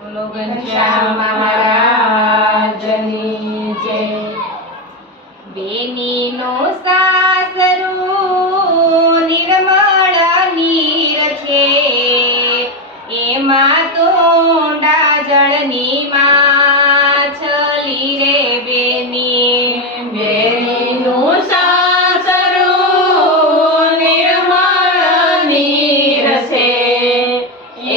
બોલો ઘનશ્યામ મહારાજની જય. બેનીનો સાસરું નિર્મળ નીર છે, એમાં તો ઊંડા જળની માછલી રે બેની. બેનીનું સાસરું નિર્મળ નીર છે,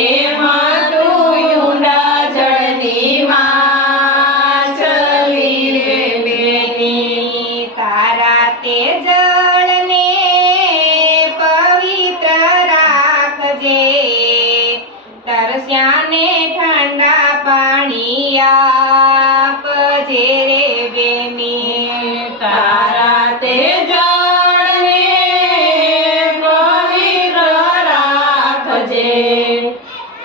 એમાં તું ઊંડા જળની માછલી રે બેની. તારા તે જળને પવિત્ર રાખજે, તરસ્યાને ઠંડા પાણી આપજે રે બેની. તારા તે જળને પવિત્ર રાખજે,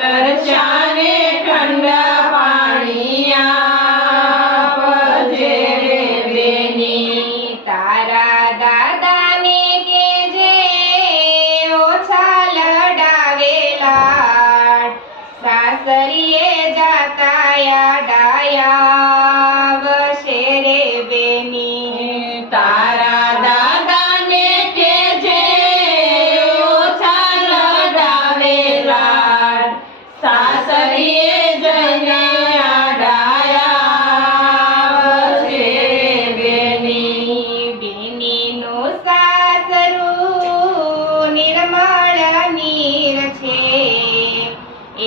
તરસ્યાને ઠંડા પાણી આપજે રે બેની. તારા દાદાને કેજે ઓછા લડાવેલા, સાસરીએ જાતા ડાયા વશે રે બેની. તારા દાદાને કેજે ઓછા લડાવેલા, સાસરીએ જઈને આડાયા વશે રે બેની. બેનીનું સાસરું નિર્મળ નીર છે,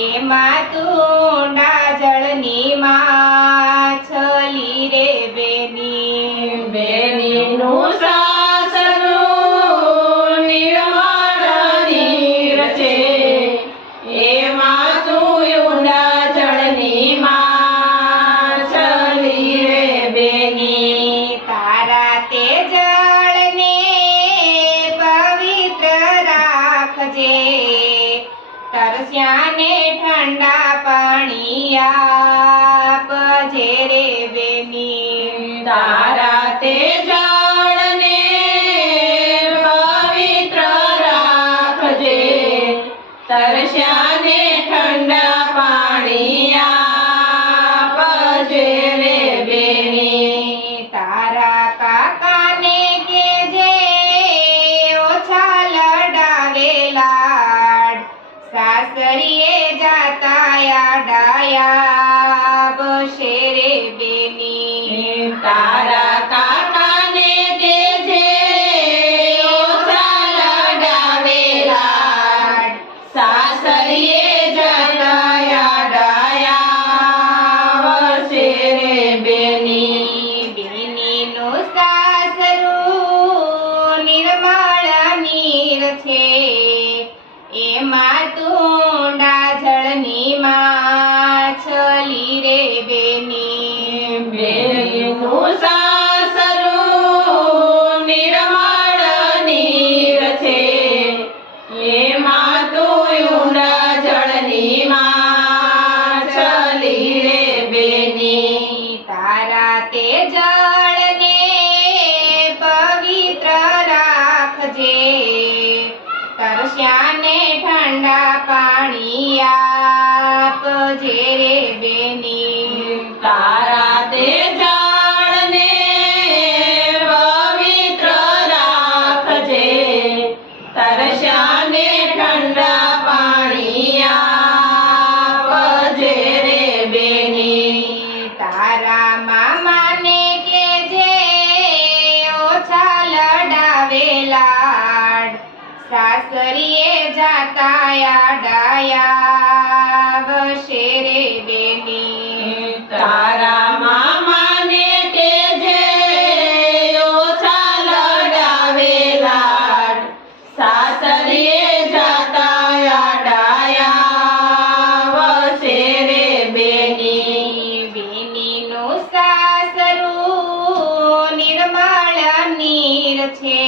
એમાં તું ઊંડા જળની માછલી રે બેની. બેનીનું સાસરું નિર્મળ નીર છે, એમાં તું ઊંડા જળની માછલી રે બેની. તારા તે જળને પવિત્ર રાખજે, તરસ્યાને ઠંડા પાણી આપજે રે બેની. તારા તે જળને પવિત્ર રાખજે, તરસ્યાને ઠંડા પાણી આપજે રે બેની. તારા કાકાને કેજે ઓછા લડાવેલા, સાસરીએ જાતા ડાયા વશે રે બેની. તારા કાકાને કેજે ઓછા લડાવેલા, સાસરીએ જતા આડાયા વશે રે બેની. બેનીનું સાસરું નિર્મળ નીર છે, એમાં તું ઊંડા જળની માછલી રે બેની. બેનીનું સાસરું નિર્મળ નીર છે, એમાં તું ઊંડા જળની માછલી રે બેની. તારા તે જળને પવિત્ર રાખજે, તરસ્યાને ઠંડા પાણી આપજે રે બેની. તારા તે જળને પવિત્ર રાખજે, તરસ્યાને ઠંડા પાણી આપજે રે બેની. તારા મામાને કેજે ઓછા લડાવેલા, સાસરીએ જાતા ડાયા વશે રે બેની. તારા મામાને કેજે ઓછા લડાવેલા, સાસરીએ જાતા આડાયા વશે રે બેની. બેનીનું સાસરું નિર્મળ નીર છે,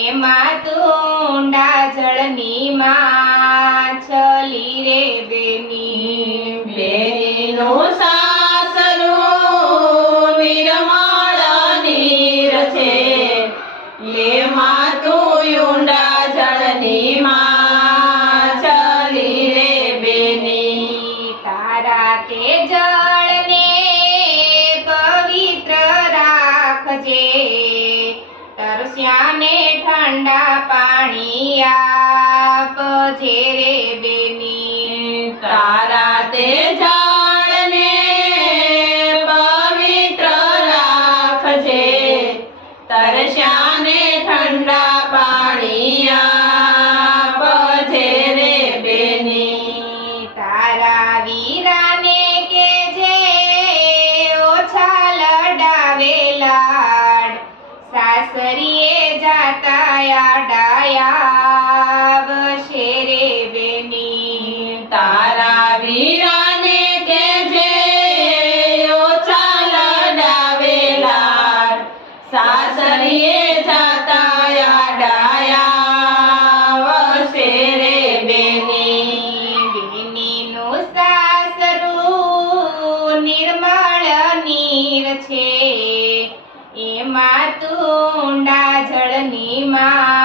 એમાં તું ઊંડા જળની માછલી રે બેની. તે જળને પવિત્ર રાખજે તરસ્યાને ઠંડા પાણી આપજે રે બેની તારા તે જળને પવિત્ર રાખજે તરસ્યાને ઠંડા પાણી આપજે રે બેની તારા વીરાને કેજે ઓછા લડાવે લાડ સાસરીએ જાતા આડાયાવશે રે બેની તારા વીરાને કેજે ઓછા લડાવેલા સાસરીએ જાતા આડાયાવશે રે બેની બેનીનું સાસરું નિર્મળ નીર છે એમાં તું ઊંડા જળની માં